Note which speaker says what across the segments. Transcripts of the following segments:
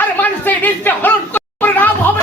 Speaker 1: আর মানুষের নিজকে হরণ হবে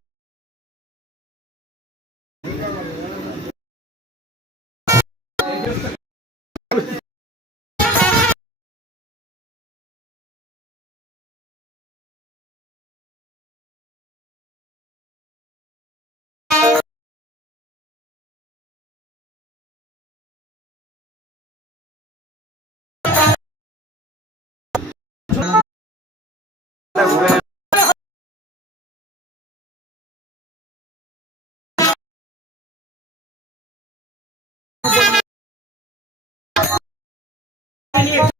Speaker 1: Gracias. பண்ணிடுவோம்